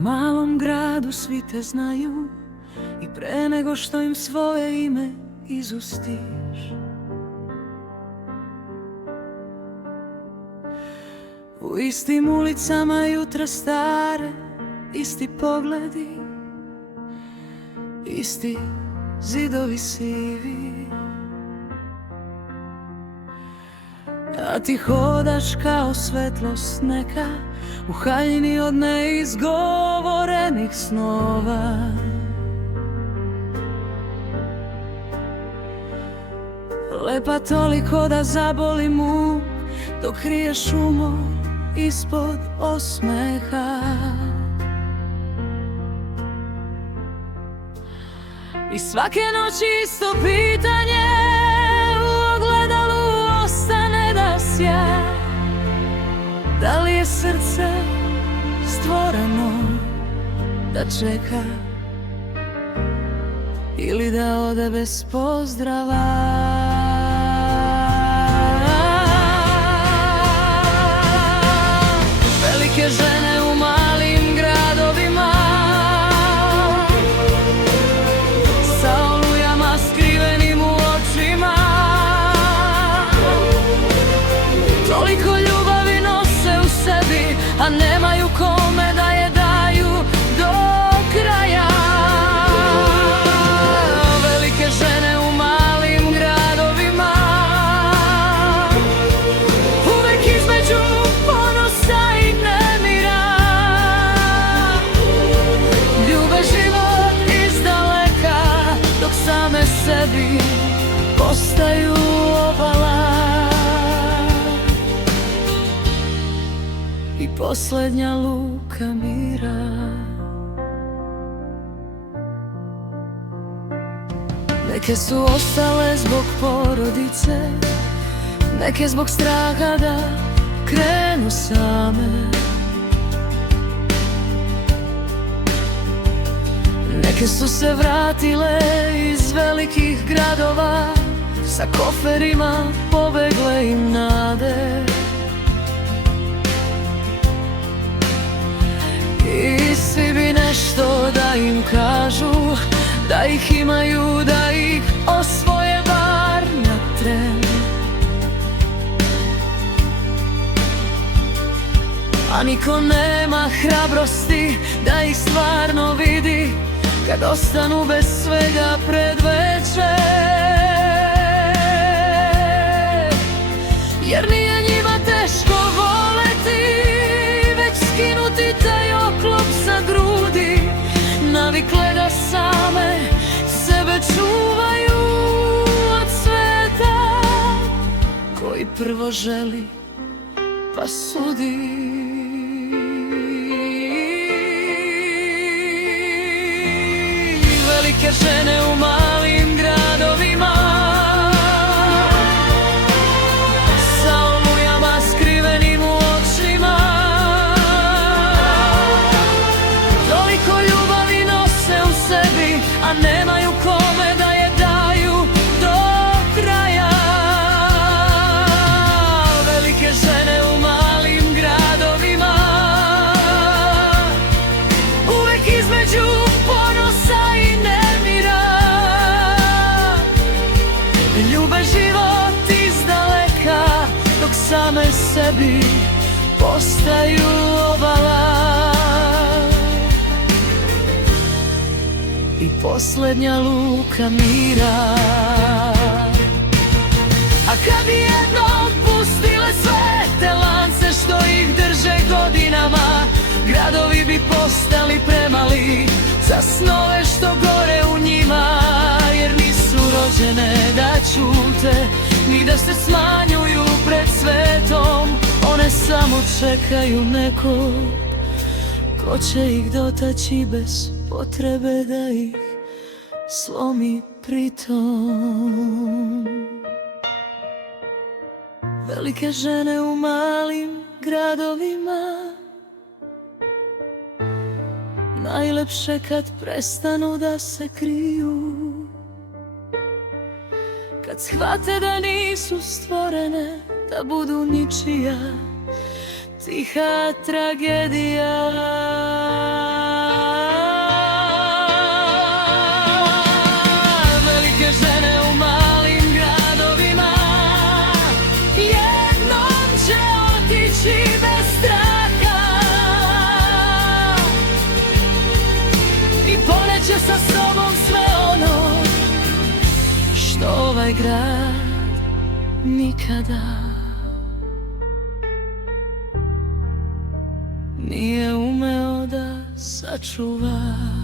malom gradu svi te znaju i pre nego što im svoje ime izustiš. U istim ulicama jutra stare, isti pogledi, isti zidovi sivi, a ti hodaš kao svetlost neka u haljini od neizgovorenih snova. Lepa toliko da zaboli muk, dok kriješ umor ispod osmeha. I svake noći isto pitanje u ogledalu ostane da sja. Da li je srce stvoreno da čeka ili da ode bez pozdrava? Velike žene u malim gradovima, sa olujama skrivenim u očima, toliko ljubavi nose u sebi, a nemaju kome da je daju do kraja. Velike žene u malim gradovima, uvek između ponosa i nemira, ljube život izdaleka, dok same sebi postaju obala. I posljednja luka mira. Neke su ostale zbog porodice, neke zbog straha da krenu same, neke su se vratile iz velikih gradova, sa koferima pobegle im nade. I svi bi nešto da im kažu, da ih imaju, da ih osvoje bar na tren. A niko nema hrabrosti da ih stvarno vidi, kad ostanu bez svega pred večer. Jer nije njima teško voleti, već skinuti taj oklop sa grudi. Navikle da same sebe čuvaju od sveta koji prvo želi pa sudi. Velike žene u malim gradovima, sa olujama skrivenim u očima, toliko ljubavi nose u sebi, a nemaju kome da je daju do kraja. Velike žene u malim gradovima, uvek između ponosa i nemira, ljube život izdaleka, dok same sebi postaju obala. I posljednja luka mira. A kad bi jednom pustile sve te lance što ih drže godinama, gradovi bi postali premali za snove što gore u njima. Jer nisu rođene da ćute, ni da se smanjuju pred svetom. One samo čekaju nekog ko će ih dotaći bez potrebe da ih slomi pritom. Velike žene u malim gradovima, najlepše kad prestanu da se kriju, kad shvate da nisu stvorene da budu ničija tiha tragedija. ovaj grad nikada nije umeo da sačuva.